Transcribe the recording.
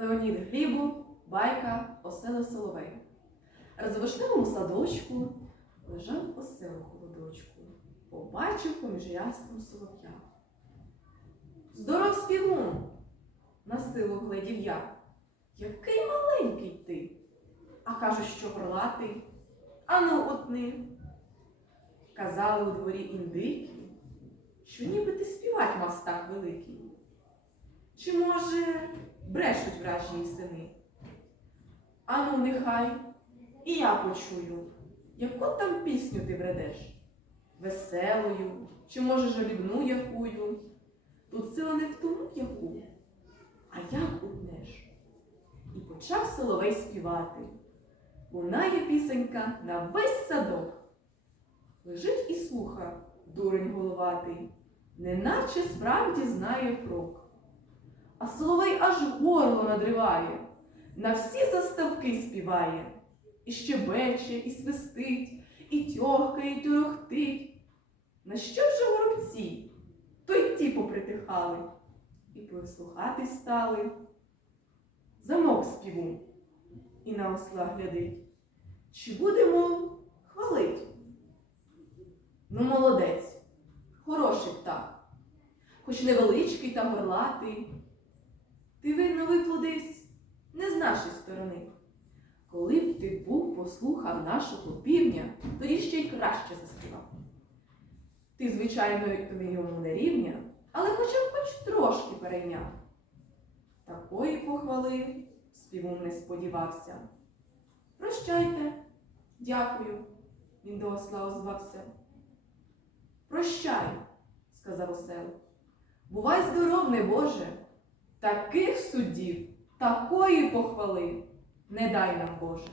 Леонід Глібов, байка Осело Соловей. Раз у садочку лежав осел у холодочку, побачив поміж ясним солов'я. Здоров співун! на силу глядів я. Який маленький ти, а кажуть, що горлатий. Ану, отни. Казали у дворі індики, що ніби ти співать мастак великий. Чи, може, брешуть вражні сини? Ану, нехай і я почую, яку там пісню ти бредеш? Веселою, чи, може, жалібну якую? Тут сила не в тому яку, а як утнеш? І почав соловей співати. Лунає пісенька на весь садок. Лежить і слуха, дурень головатий, неначе справді знає крок. А соловей аж горло надриває, на всі заставки співає, і щебече, і свистить, і тьохкає, і тьохтить. На що вже горобці? То й ті попритихали, і прислухатись стали. Замок співун, і на осла глядить. Чи будемо хвалить? Ну, молодець, хороший птах, хоч невеличкий та горлатий. Ти, видно, виплодився не з нашої сторони. Коли б ти був послухав нашого півня, тоді ще й краще заспівав. Ти, звичайно, тобі йому не рівня, але хоча б хоч трошки перейняв. Такої похвали співун не сподівався. Прощайте, дякую, він до осла озвався. Прощай, сказав осел. Бувай здоров, небоже, таких суддів, такої похвали не дай нам Боже.